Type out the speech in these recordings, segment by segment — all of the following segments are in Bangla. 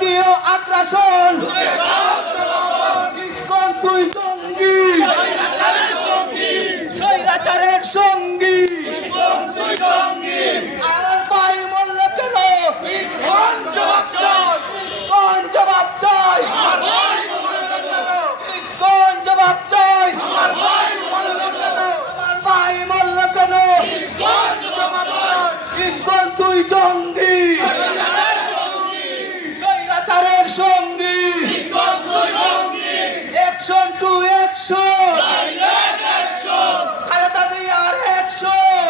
ভারতীয় আগ্রাসন ইসকন তুই জঙ্গি স্বৈরাচারের সঙ্গী আর ভাই মূল্য কেন ইসকন জবাব চাই ইসকন জবাব চাই আমার ভাই মূল্য কেন ইসকন তুই জঙ্গি স্বৈরাচারের সঙ্গী অ্যাকশন টু অ্যাকশন খালেদা জিয়ার অ্যাকশন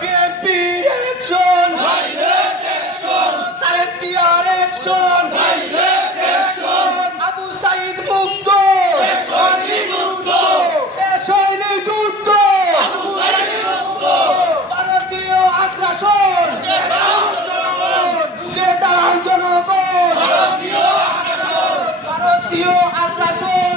বিএনপির অ্যাকশন তারেক জিয়ার অ্যাকশন আবু সাঈদ মুক্ত শেষ হয়নি যুদ্ধ ভারতীয় আগ্রাসন রুখে দাঁড়ান জনগণ ভারতীয় আগ্রাসন